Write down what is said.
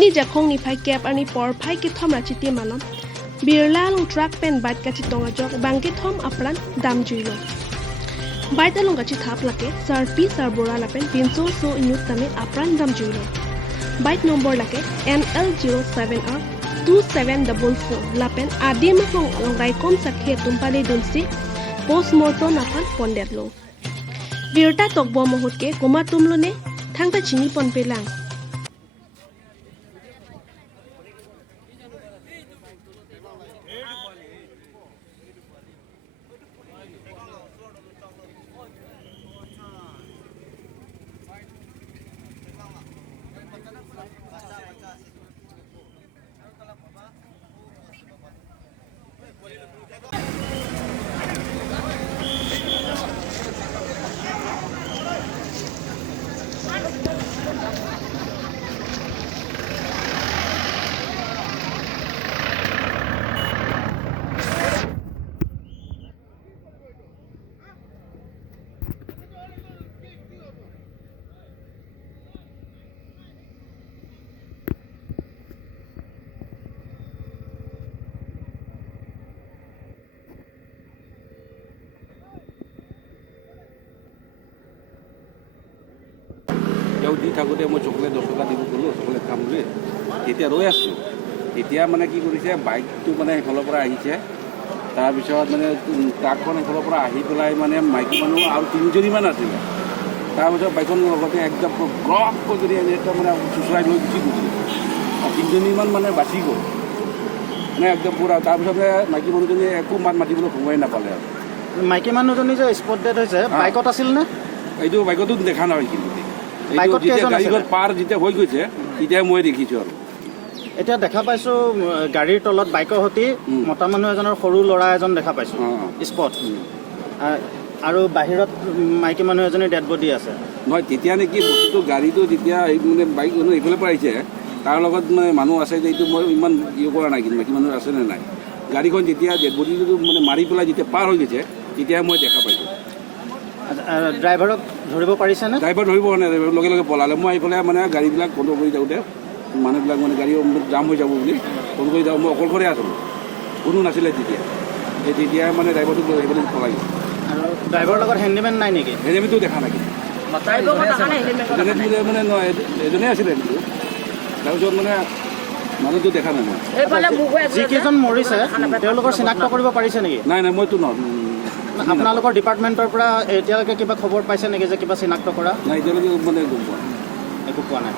ini jakhong ni phai cap ani por phai kethom rachiti malam birla long truck pen bat kachetong ahjok bangkethom apran dam juilo bait along gachi thap lake sarpi sarbora lapen 300 inut tame apran dam juilo bait number lake NL07R 2744 lapen adim hong longai kom sakhe tumpale dunsi postmortem apan pondetlo birta tokbo mohotke koma tumlone thangta chini pon pelang দি থাকোঁতে মই chocolate 10 টকা দিব গ'লোঁ chocolate খাম বুলি তেতিয়া ৰৈ আছোঁ তেতিয়া মানে কি কৰিছে বাইকটো মানে সেইফালৰ পৰা আহিছে তাৰপিছত মানে ট্ৰাকখন সেইফালৰ পৰা আহি পেলাই মানে মাইকী মানুহ আৰু 3জনীমান আছিলে তাৰপিছত বাইকখনৰ লগতে একদম গ্ৰহকৈ যদি এটা মানে চুচৰাই লৈ গুচি গৈছিলে 3জনীমান মানে বাচি গ'ল মানে একদম পূৰা তাৰপিছত মাইকী মানুহজনী একো মাত মাতিবলৈ সময় নাপালে আৰু মাইকী মানুহজনী যে স্পট ডেড হৈছে বাইকত আছিল নে এইটো বাইকতো দেখা নাই কিন্তু গাড়ীখন পাৰ যেতিয়া হৈ গৈছে তেতিয়া মই দেখিছোঁ আৰু এতিয়া দেখা পাইছোঁ গাড়ীৰ তলত বাইকৰ সৈতে মতা মানুহ এজনৰ সৰু ল'ৰা এজন দেখা পাইছোঁ স্পট আৰু বাহিৰত মাইকী মানুহ এজনী ডেড বডি আছে নহয় তেতিয়া নেকি বস্তুটো গাড়ীটো যেতিয়া মানে বাইক এইফালে পৰা আহিছে তাৰ লগত মানে মানুহ আছে যে এইটো মই ইমান কৰা নাই কিন্তু মাইকী মানুহ আছে নে নাই গাড়ীখন যেতিয়া ডেড বডিটো মানে মাৰি পেলাই যেতিয়া পাৰ হৈ গৈছে তেতিয়া মই দেখা পাইছোঁ ড্ৰাইভাৰক ধৰিব পাৰিছেনে ড্ৰাইভাৰ ধৰিব নাই লগে লগে পলালে মই এইফালে মানে গাড়ীবিলাক বন্ধ কৰি যাওঁতে মানুহবিলাক মানে গাড়ী জাম হৈ যাব বুলি ফোন কৰি যাওঁ মই অকলশৰে আছিলোঁ কোনো নাছিলে তেতিয়া মানে ড্ৰাইভাৰটো সেইফালে পলাই গ'ল আৰু ড্ৰাইভাৰৰ লগত হেণ্ডিমেন নাই নেকি হেণ্ডিমেনটো দেখা নাই মানে নহয় এজনে আছিলে কিন্তু তাৰপিছত মানে মানুহটো দেখা নাই মই যিকেইজন মৰিছে তেওঁলোকৰ চিনাক্ত কৰিব পাৰিছে নেকি নাই মইতো আপোনালোকৰ ডিপাৰ্টমেণ্টৰ পৰা এতিয়ালৈকে কিবা খবৰ পাইছে নেকি যে কিবা চিনাক্ত কৰা নাই এতিয়ালৈকে মানে গম পোৱা একো পোৱা নাই